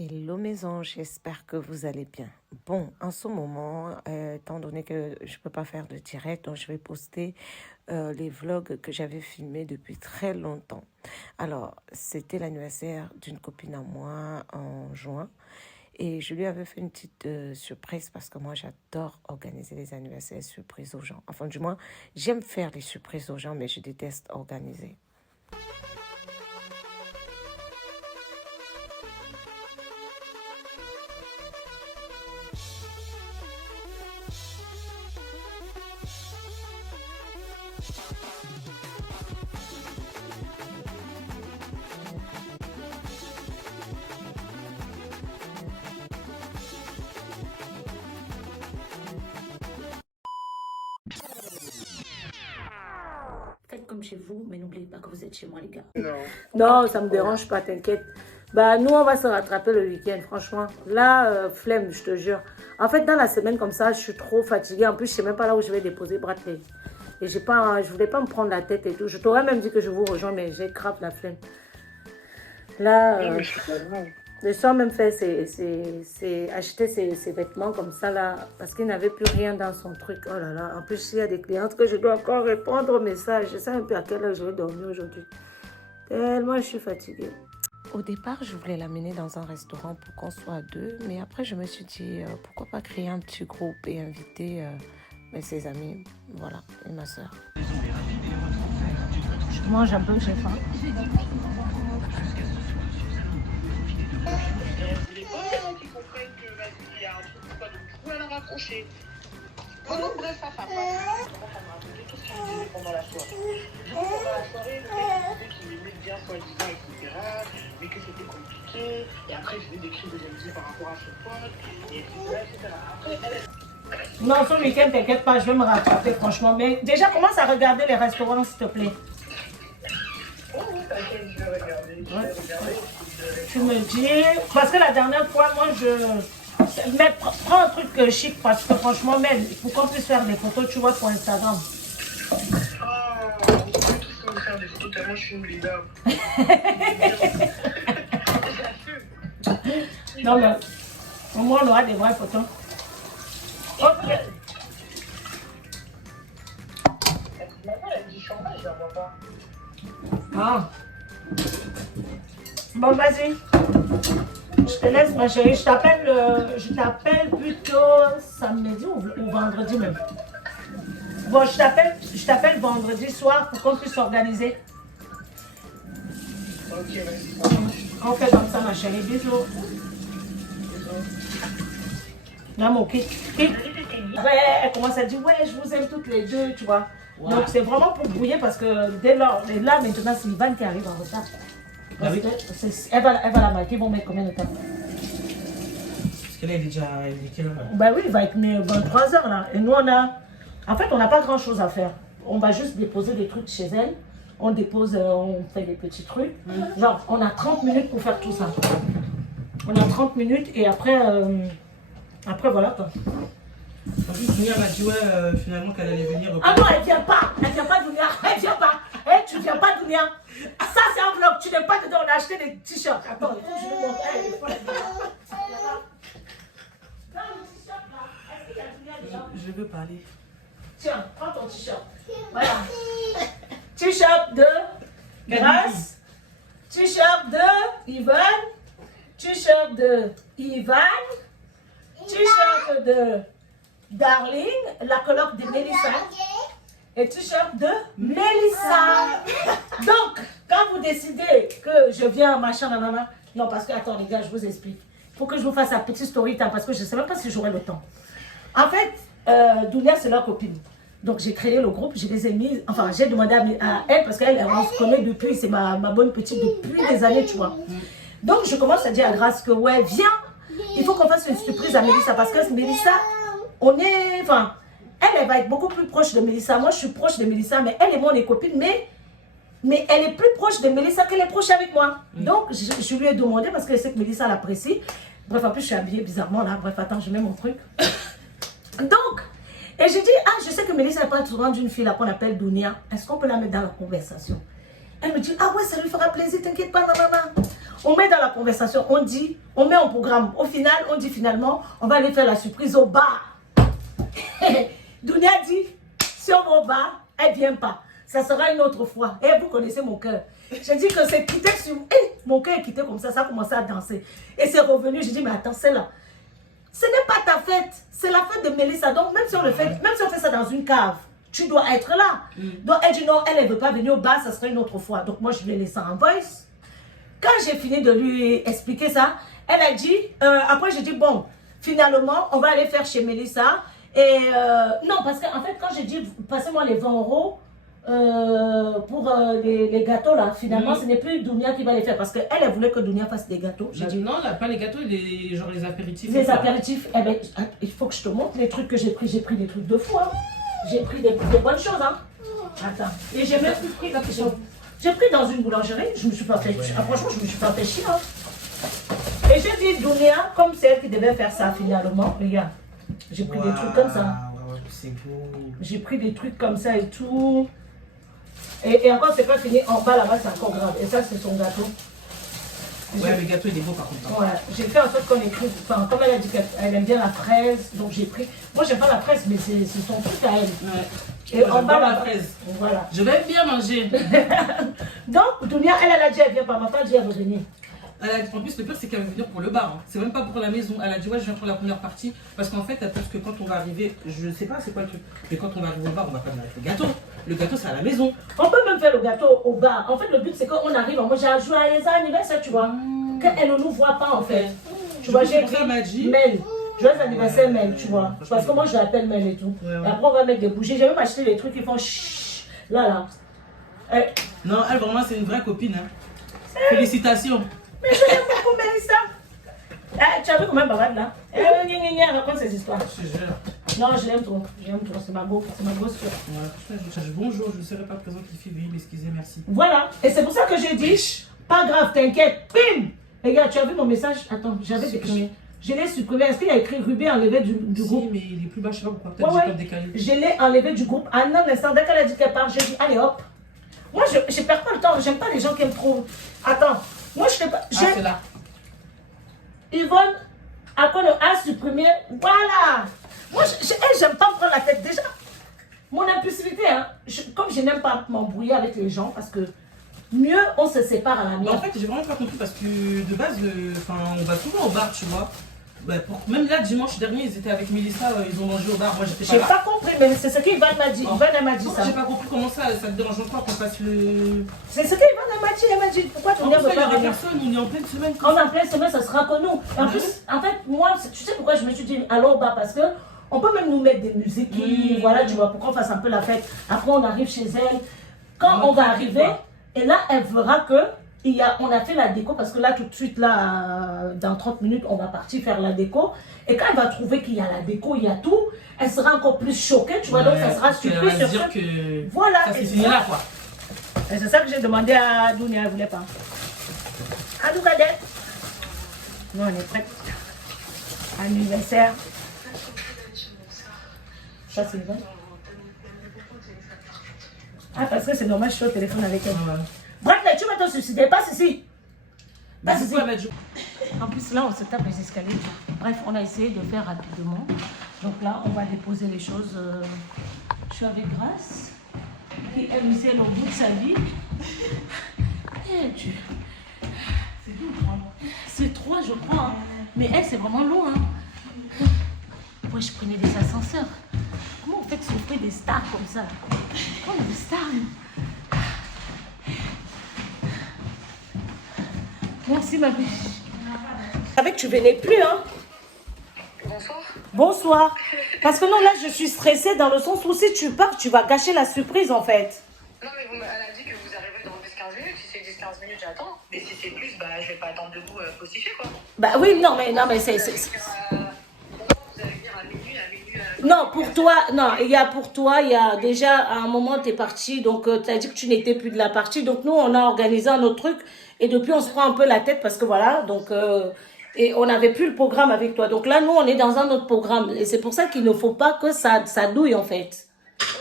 Hello maison, j'espère que vous allez bien. Bon, en ce moment, étant donné que je ne peux pas faire de direct, donc je vais poster les vlogs que j'avais filmés depuis très longtemps. Alors, c'était l'anniversaire d'une copine à moi en juin et je lui avais fait une petite surprise parce que moi, j'adore organiser les anniversaires surprises aux gens. Enfin, du moins, j'aime faire les surprises aux gens, mais je déteste organiser. Faites comme chez vous, mais n'oubliez pas que vous êtes chez moi, les gars. Non, ça me dérange pas, t'inquiète. Bah, nous, on va se rattraper le week-end, franchement. Là, flemme, je te jure. En fait, dans la semaine comme ça, je suis trop fatiguée. En plus, je sais même pas là où je vais déposer Bradley. Et j'ai pas, je voulais pas me prendre la tête et tout. Je t'aurais même dit que je vous rejoins, mais j'ai grave la flemme. Là, le soir même fait, c'est acheter ses vêtements comme ça là, parce qu'il n'avait plus rien dans son truc. Oh là là, en plus il y a des clientes que je dois encore répondre aux messages. Je sais un peu à quelle heure je vais dormir aujourd'hui. Tellement je suis fatiguée. Au départ, je voulais l'amener dans un restaurant pour qu'on soit à deux, mais après, je me suis dit, pourquoi pas créer un petit groupe et inviter ses amis, voilà, et ma soeur. Je mange un peu, j'ai faim. Les parents qui comprennent que vas-y, il y a un truc ou pas, donc du coup elle a raccroché. Bon, donc bref, ça commence à me raconter tout ce qu'il me disait pendant la soirée. Du coup, pendant la soirée, le mec il disait qu'il aimait bien soi-disant, etc. Mais que c'était compliqué. Et après, je faisais des cris de jalousie par rapport à son pote, et etc. Après, elle Non, ce week-end, t'inquiète pas, je vais me rattraper franchement. Mais déjà, commence à regarder les restaurants, s'il te plaît. oh, t'inquiète, je vais regarder. Tu me dis, parce que la dernière fois, moi, mais prends un truc chic, parce que franchement, même, pour qu'on puisse faire des photos, tu vois, pour Instagram. Ah, on peut tous me faire des photos tellement je suis une leader. Non, mais au moins, on aura des vraies photos. Ok. Ma mère, elle dit champagne, je la vois pas. Ah. Bon, vas-y. Je te laisse, ma chérie. Je t'appelle plutôt samedi ou vendredi même. Bon, je t'appelle vendredi soir pour qu'on puisse s'organiser. Ok, vas-y. On fait comme ça, ma chérie. Bisous. Non, mon kit. Après, elle commence à dire, ouais, je vous aime toutes les deux, tu vois. Wow. Donc, c'est vraiment pour brouiller parce que dès lors, et là, maintenant, c'est Ivan qui arrive en retard. Parce que elle va la marquer, ils vont mettre combien de temps? Parce que là, il est déjà quelle heure? Ben oui, il va être 23h là. Et nous, en fait, on n'a pas grand chose à faire. On va juste déposer des trucs chez elle. On dépose, on fait des petits trucs. Genre, on a 30 minutes pour faire tout ça. On a 30 minutes et après, voilà quoi. En plus, Dunia m'a dit, ouais, finalement, qu'elle allait venir. Ah non, elle vient pas. Elle vient pas, Dunia. Elle vient pas. Eh, tu viens pas, Dunia. Ça, c'est un vlog. Tu n'es pas dedans. On a acheté des t-shirts. Attends, il faut que je lui montre. Eh, il faut la dire. Dans le t-shirt là, est-ce qu'il y a Dunia dedans? Je veux parler. Tiens, prends ton t-shirt. Voilà. T-shirt de Grâce. T-shirt de Ivan. T-shirt de Ivan. T-shirt de Darling, la coloc de Mélissa. Et t-shirt de Mélissa. Donc, quand vous décidez que je viens, machin, nanana. Non, parce que, attends, les gars, je vous explique. Il faut que je vous fasse un petit story time parce que je ne sais même pas si j'aurai le temps. En fait, Dounia, c'est leur copine. Donc, j'ai créé le groupe, je les ai mis. Enfin, j'ai demandé à elle parce qu'elle, on se connaît depuis, c'est ma bonne petite depuis des années, tu vois. Donc, je commence à dire à Grâce que, ouais, viens. Il faut qu'on fasse une surprise à Mélissa parce que Mélissa, enfin, elle va être beaucoup plus proche de Mélissa. Moi, je suis proche de Mélissa, mais elle et moi, on est copines, mais elle est plus proche de Mélissa qu'elle est proche avec moi. Donc, je lui ai demandé parce que je sais que Mélissa l'apprécie. Bref, en plus, je suis habillée bizarrement là. Bref, attends, je mets mon truc. Donc, et j'ai dit, ah, je sais que Mélissa parle souvent d'une fille là qu'on appelle Dounia. Est-ce qu'on peut la mettre dans la conversation? Elle me dit, ah ouais, ça lui fera plaisir, t'inquiète pas, nanana. On met dans la conversation, on dit, on met en programme. Au final, on dit finalement, on va aller faire la surprise au bar. Dounia dit, si on va au bar, elle ne vient pas. Ça sera une autre fois. Et vous connaissez mon cœur. J'ai dit que c'est quitté sur... mon cœur est quitté comme ça a commencé à danser. Et c'est revenu, j'ai dit, mais attends, c'est là. Ce n'est pas ta fête, c'est la fête de Mélissa. Donc même si on le fait, même si on fait ça dans une cave, tu dois être là. Donc elle dit non, elle ne veut pas venir au bar, ça sera une autre fois. Donc moi je lui ai laissé un voice. Quand j'ai fini de lui expliquer ça, elle a dit, après j'ai dit bon, finalement on va aller faire chez Mélissa. Et non, parce qu'en fait quand j'ai dit passez-moi les 20 € pour les gâteaux là, finalement ce n'est plus Dounia qui va les faire parce qu'elle elle voulait que Dounia fasse des gâteaux. J'ai dit non, pas les gâteaux, genre les apéritifs. Les apéritifs, eh ben, il faut que je te montre les trucs que j'ai pris des trucs de fou. Hein. J'ai pris des bonnes choses. Hein. Attends. Et j'ai même pris j'ai pris dans une boulangerie, je me suis pas fait franchement, je me suis pas fait chier. Hein. Et j'ai dit Dounia, comme c'est elle qui devait faire ça finalement, regarde, j'ai pris des trucs comme ça. C'est beau. J'ai pris des trucs comme ça et tout. Et encore, c'est pas fini. En bas, là-bas, c'est encore grave. Et ça, c'est son gâteau. Ouais, le gâteau, il est beau par contre. Ouais, j'ai fait en sorte qu'on écrit. Enfin, comme elle a dit qu'elle aime bien la fraise, donc j'ai pris. Moi, j'aime pas la fraise, mais c'est son truc à elle. Ouais. Et en bas, la là, fraise. Voilà. Je vais bien manger. Donc, Dounia, elle a dit, elle vient pas. Ma femme dit, elle veut venir. En plus, le pire, c'est qu'elle veut venir pour le bar. Hein. C'est même pas pour la maison. Elle a dit, ouais, je viens pour la première partie. Parce qu'en fait, elle pense que quand on va arriver, je sais pas c'est quoi le truc, mais quand on va arriver au bar, on va pas venir avec le gâteau. Le gâteau, c'est à la maison. On peut même faire le gâteau au bar. En fait, le but, c'est qu'on arrive. Moi, j'ai un joyeux anniversaire, tu vois. Qu'elle ne nous voit pas, en fait. Tu vois, j'ai écrit Mel. Joyeux anniversaire, Mel, tu vois. Parce que moi, je l'appelle Mel et tout. Ouais. Et après, on va mettre des bougies. J'ai même acheté les trucs qui font chut. Là. Non, elle, vraiment, c'est une vraie copine. Hein. Félicitations. Mais je l'aime beaucoup, Mélissa. Tu as vu comment elle bavarde là? Elle raconte ses histoires. Je te jure. Non, je l'aime trop. C'est ma grosse soeur. Voilà, bonjour, je ne serai pas présente, les filles, veuillez m'excuser, merci. Voilà. Et c'est pour ça que j'ai dit, pas grave, t'inquiète. Bim! Regarde, tu as vu mon message? Attends, j'avais supprimé. Je l'ai supprimé. Est-ce qu'il y a écrit Ruby enlevé du groupe? Si, mais il est plus bas, je sais pas pourquoi. Peut-être que j'ai décalé. Je l'ai enlevé du groupe. En un instant, dès qu'elle a dit qu'elle part, j'ai dit, allez hop. Moi, je perds pas le temps. J'aime pas les gens qui aiment trop. Attends. Moi, je fais pas. C'est là. Yvonne a supprimé. Voilà. Moi, j'aime pas me prendre la tête. Déjà, mon impulsivité, hein, comme je n'aime pas m'embrouiller avec les gens, parce que mieux on se sépare à la mienne. En fait, j'ai vraiment pas compris parce que de base, on va souvent au bar, tu vois. Bah, même là, dimanche dernier, ils étaient avec Mélissa, ils ont mangé au bar. Moi, j'étais pas là. J'ai pas compris, mais c'est ce qu'Yvonne m'a dit. Yvonne, elle m'a dit ça. J'ai pas compris comment ça te dérange encore qu'on fasse le. C'est ce qu'Yvonne m'a dit. Elle m'a dit pourquoi tu viens de faire la personne, on est en pleine semaine. On est en pleine semaine, ça sera que nous. En plus, en fait, moi, tu sais pourquoi je me suis dit allons au bar? Parce que on peut même nous mettre des musiques qui, voilà, tu vois, pour qu'on fasse un peu la fête. Après, on arrive chez elle. Quand on va arriver, et là, elle verra que. On a fait la déco parce que là tout de suite là dans 30 minutes on va partir faire la déco et quand elle va trouver qu'il y a la déco, il y a tout, elle sera encore plus choquée, tu vois, donc ça sera surpris sur dire que voilà, ça c'est fini là quoi. Et c'est ça que j'ai demandé à Dounia, elle voulait pas. À nous Kadette. Nous on est prêts. Anniversaire. Ça c'est vrai. Ah parce que c'est normal, je suis au téléphone avec elle. Bref, tu vas te suicider, passe ici. Passe ici. En plus, là, on se tape les escaliers. Bref, on a essayé de faire rapidement. Donc là, on va déposer les choses. Je suis avec Grace, qui est musée au bout de sa vie. Et c'est 2 ou 3. C'est 3, je crois. Hein. Mais elle, c'est vraiment long. Hein. Moi, je prenais des ascenseurs. Comment on fait souffrir des stars comme ça? Comme des stars. Merci ma biche. Avec tu venais plus hein. Bonsoir. Bonsoir. Parce que non là je suis stressée dans le sens où si tu pars tu vas gâcher la surprise en fait. Non mais elle a dit que vous arrivez dans 10-15 minutes. Si c'est 10-15 minutes j'attends. Mais si c'est plus, bah je vais pas attendre de vous postifier quoi. Bah oui non mais c'est... Vous allez venir à minuit. Non, pour toi, non, il y a déjà, à un moment, tu es parti, donc tu as dit que tu n'étais plus de la partie. Donc, nous, on a organisé un autre truc. Et depuis, on se prend un peu la tête parce que voilà, donc, et on n'avait plus le programme avec toi. Donc là, nous, on est dans un autre programme. Et c'est pour ça qu'il ne faut pas que ça douille, en fait.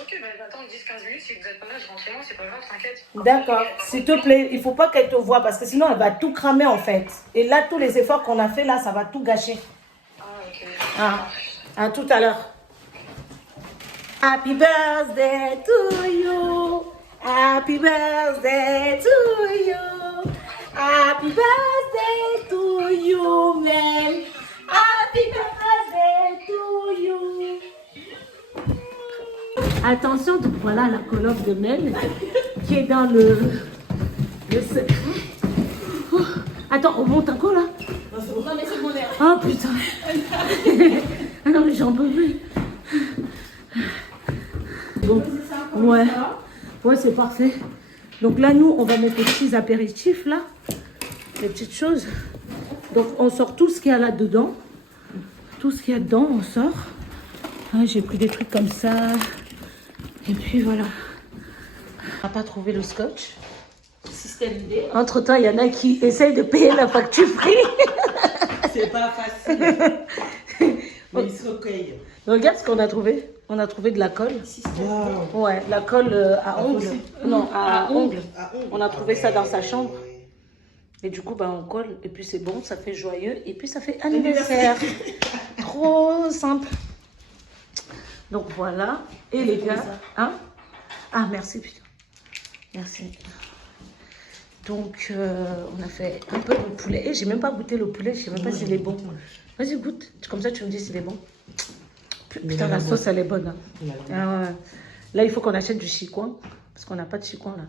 Ok, Ok, bah j'attends 10-15 minutes. Si vous n'êtes pas là, je rentre chez moi, c'est pas grave, t'inquiète. D'accord. S'il te plaît, il faut pas qu'elle te voie parce que sinon elle va tout cramer en fait. Et là, tous les efforts qu'on a fait là, ça va tout gâcher. Ah, ok. Ah, à tout à l'heure. Happy birthday to you. Happy birthday to you. Happy birthday to you, man. Happy birthday to you. Attention, donc voilà la colloque de Mel qui est dans le secret. Oh, attends, on monte encore là? Non, mais c'est mon air. Oh putain. Ah non mais j'en peux plus. Bon, ouais. Ouais, c'est parfait. Donc là, nous, on va mettre les petits apéritifs là. Les petites choses. Donc on sort tout ce qu'il y a là-dedans. Tout ce qu'il y a dedans, on sort. Ah, j'ai pris des trucs comme ça. Et puis voilà. On n'a pas trouvé le scotch. Système idée. Entre-temps, il y en a qui essayent de payer la facture free. C'est pas facile. Mais ils se recueillent. Regarde ce qu'on a trouvé. On a trouvé de la colle. Wow. Ouais, la colle à ongles. Non, à ongles. On a trouvé ça dans sa chambre. Et du coup, bah, on colle. Et puis c'est bon, ça fait joyeux. Et puis ça fait anniversaire. Trop simple. Donc voilà. Et les gars. Hein? Ah, merci, putain. Merci. Donc, on a fait un peu de poulet. Et j'ai même pas goûté le poulet. Je sais même pas s'il est bon. Vas-y, goûte. Comme ça, tu me dis s'il est bon. Putain, la sauce, elle est bonne. Hein. Ah ouais. Là, il faut qu'on achète du chicoin. Parce qu'on n'a pas de chicoin, là.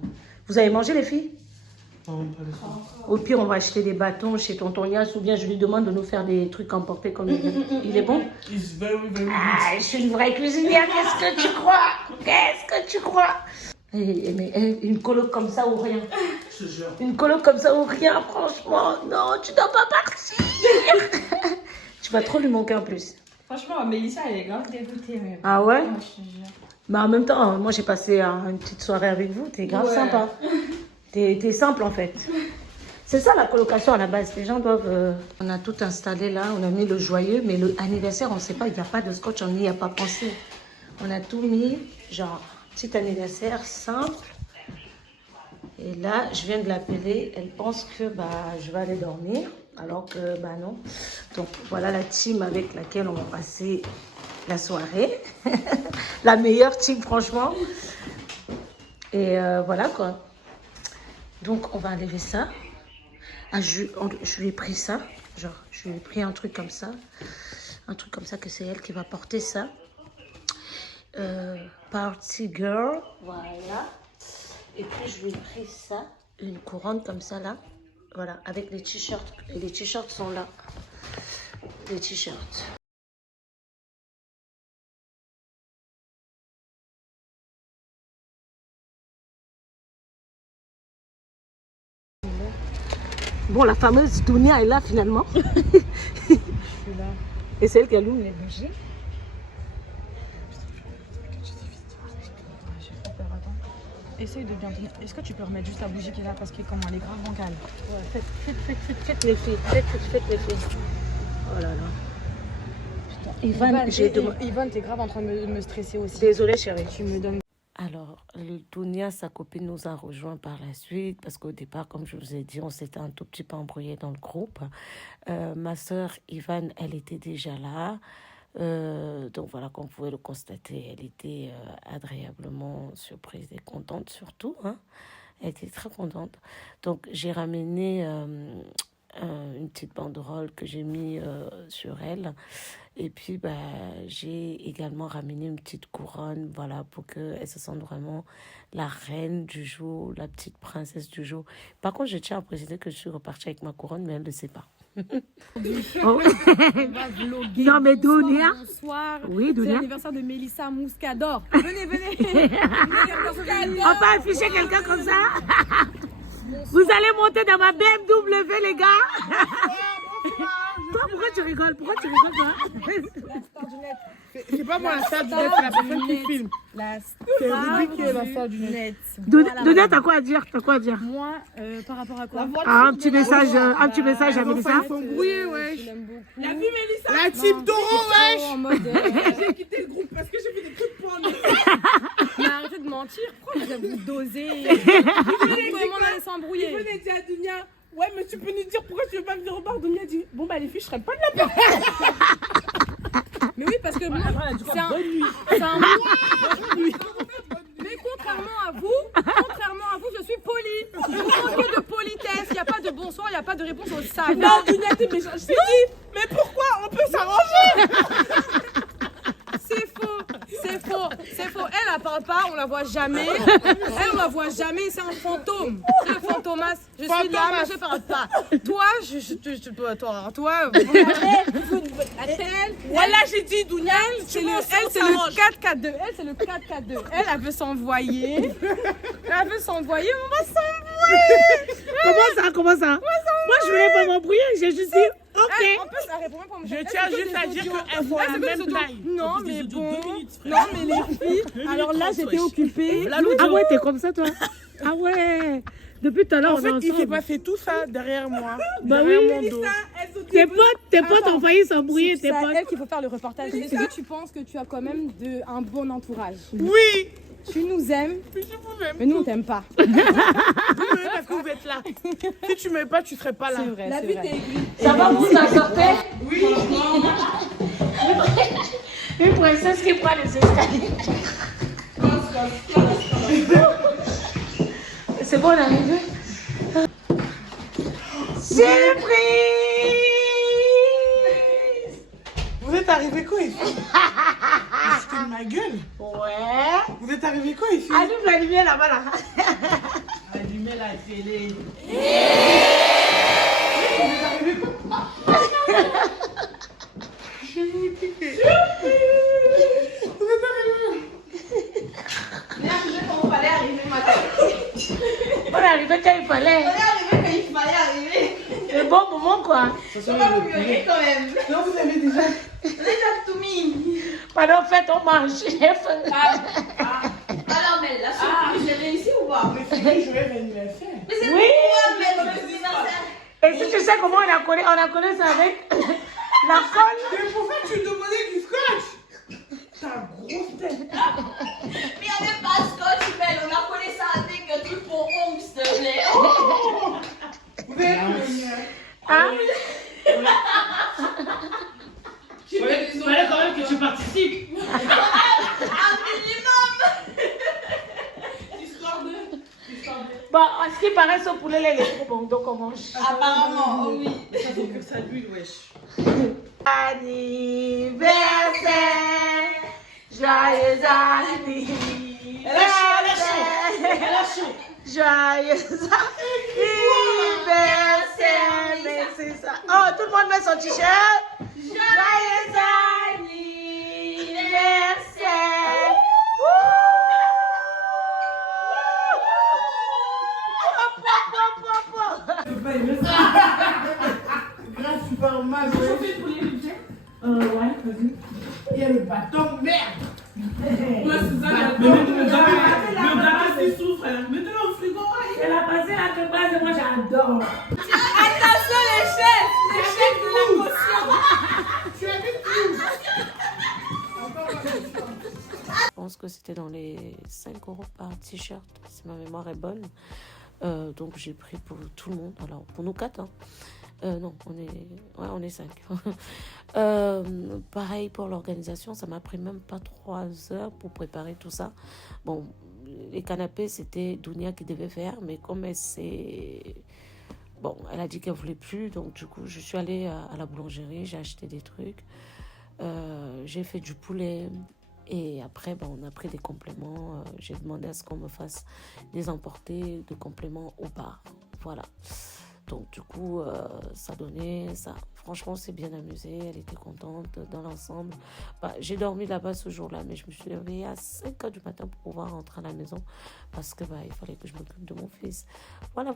Vous avez mangé, les filles? Au pire, on va acheter des bâtons chez Tonton Yass. Ou bien je lui demande de nous faire des trucs emportés comme il est bon? Ah, je suis une vraie cuisinière. Qu'est-ce que tu crois? Qu'est-ce que tu crois? Mais une coloc comme ça ou rien? Une coloc comme ça ou rien, franchement. Non, tu dois pas partir. Tu vas trop lui manquer en plus. Franchement, Mélissa, elle est grave dégoûtée. Mais... Ah ouais? Moi, je te jure. Bah en même temps, moi j'ai passé une petite soirée avec vous. T'es grave sympa. T'es simple en fait. C'est ça la colocation à la base. Les gens doivent... On a tout installé là. On a mis le joyeux. Mais le anniversaire, on ne sait pas. Il n'y a pas de scotch. On n'y a pas pensé. On a tout mis. Genre, petit anniversaire simple. Et là, je viens de l'appeler. Elle pense que bah, je vais aller dormir. Alors que bah non. Donc voilà la team avec laquelle on va passer la soirée. La meilleure team franchement. Et voilà quoi. Donc on va enlever ça. Ah, je lui ai pris ça. Genre je lui ai pris un truc comme ça. Un truc comme ça que c'est elle qui va porter ça. Party girl. Voilà. Et puis je lui ai pris ça. Une couronne comme ça là. Voilà, avec les t-shirts. Et les t-shirts sont là. Les t-shirts. Bon, la fameuse Dunia est là finalement. Je suis là. Et c'est elle qui allume les bougies. Essaye de bien tenir. Est-ce que tu peux remettre juste la bougie qui est là parce que comment elle est grave bancale? Ouais, faites les filles. Faites les filles. Oh là là. Putain, Yvonne, t'es grave en train de me stresser aussi. Désolée chérie. Tu me donnes. Alors, Dunia, sa copine, nous a rejoint par la suite parce qu'au départ, comme je vous ai dit, on s'était un tout petit peu embrouillé dans le groupe. Ma sœur Yvonne, elle était déjà là. Donc voilà, comme vous pouvez le constater, elle était agréablement surprise et contente surtout. Hein. Elle était très contente. Donc j'ai ramené une petite banderole que j'ai mis sur elle. Et puis j'ai également ramené une petite couronne, voilà, pour qu'elle se sente vraiment la reine du jour, la petite princesse du jour. Par contre, je tiens à préciser que je suis repartie avec ma couronne, mais elle ne sait pas. On va vlogger. Non, mais Dunia. Bonsoir. Oui, C'est Dunia. l'anniversaire de Mélissa Mouscador. Venez. On peut afficher quelqu'un comme ça. Vous allez monter dans ma BMW, les gars. Toi, pourquoi tu rigoles? Toi? C'est pas moi la star du net, c'est la personne qui filme. C'est Ruby qui est la star du net. Dunia, t'as quoi à dire? Moi, par rapport à quoi? Ah, un petit message à Mélissa. Ils sont brouillés, wesh. Je l'aime beaucoup. La vie, Mélissa. La team Taureau, wesh. En mode, J'ai quitté le groupe parce que j'ai fait des trucs pour un mec. mentir. Pourquoi vous avez dosé? Comment on allait s'embrouiller? Il venait dire à Dounia, ouais, mais tu peux nous dire pourquoi tu veux pas venir au bar? Dounia dit, bon, bah les filles, je serais pas de la part. Mais oui, parce que moi, c'est un... Mais contrairement à vous, je suis polie. Je manque de politesse. Il n'y a pas de bonsoir, il n'y a pas de réponse au ça. Non, Dounia dit, mais je t'ai dit, mais pourquoi? On peut s'arranger. C'est faux, c'est faux, c'est faux. Elle parle pas, on la voit jamais. Elle, on la voit jamais, c'est un fantôme. C'est un fantomas. Je suis là, mais je parle pas. Toi, toi. Voilà, j'ai dit, Dounia, C'est le 4-4-2. Elle, c'est le 4-4-2. Elle veut s'envoyer. Elle veut s'envoyer, on va s'envoyer. Comment ça? Moi, je voulais pas m'embrouiller, j'ai juste dit, ok. En plus, elle répond même pas. je tiens juste à dire qu'elles font la même taille. Non, mais bon. Non, mais les filles. Alors là, j'étais occupée. Ah ouais, t'es comme ça, toi? Ah ouais. Depuis tout à l'heure, En on est fait, il s'est ensemble. pas fait tout ça derrière moi, Bah derrière oui. mon dos. Tes potes ont failli s'embrouiller, tes C'est à potes. elle qu'il faut faire le reportage. Est-ce que tu penses que tu as quand même un bon entourage? Oui, Tu nous aimes, je vous aime. mais nous, on t'aime pas. Vous m'aimez parce que vous êtes là. Si tu m'aimes pas, tu serais pas là. C'est vrai, c'est vrai. Ça va, vous en sortez? Oui, Une princesse qui prend les escaliers. C'est bon, on est arrivé? Surprise! vous êtes arrivés quoi ici? C'était de ma gueule. Ouais. Vous êtes arrivés quoi ici? Allume la lumière là-bas, là. Allumez la télé. On est arrivé quand il fallait. Le bon moment, quoi. Non, vous avez déjà. Pendant fête, on mange. Alors, mais la surprise, j'ai réussi ou pas? Mais c'est joyeux anniversaire. Mais c'est Oui. pourquoi mettre le anniversaire? Et si tu sais comment on a collé ça avec la colle. Mais pourquoi tu me demandais du scotch? Ta grosse tête. Mais il n'y avait pas de scotch, belle. On a collé ça avec un truc pour ongles, s'il te plaît. Oh. Vous êtes mignonne. Hein? Il fallait quand même que tu participes. Un minimum. Bon, à ce qui paraît, ce poulet là, il est trop bon, donc on mange. Apparemment, oh oui. Mais ça fait que ça d'huile, wesh. Anniversaire, joyeux anniversaire. Elle a chaud. Joyeux anniversaire, mais c'est ça. Oh, tout le monde met son t-shirt. Joyeux anniversaire. Grâce, super mal. Ouais, vas-y. Il y a le bâton, merde. Moi, Suzanne, le gâteau, c'est souffre. Mettez-le au frigo. Elle a passé la prépasse et moi j'adore. Attention, les chefs de la caution. Je pense que c'était dans les 5 € par t-shirt, si ma mémoire est bonne. Donc j'ai pris pour tout le monde, alors pour nous 4. Hein. Non, on est 5. Pareil pour l'organisation, ça m'a pris même pas 3 heures pour préparer tout ça. Bon, les canapés, c'était Dounia qui devait faire, mais comme elle elle a dit qu'elle voulait plus, donc du coup, je suis allée à la boulangerie, j'ai acheté des trucs, j'ai fait du poulet. Et après, on a pris des compléments. J'ai demandé à ce qu'on me fasse des emportés de compléments au bar. Voilà. Donc, du coup, ça donnait ça. Franchement, on s'est bien amusé. Elle était contente dans l'ensemble. J'ai dormi là-bas ce jour-là, mais je me suis réveillée à 5 h du matin pour pouvoir rentrer à la maison parce que il fallait que je m'occupe de mon fils. Voilà.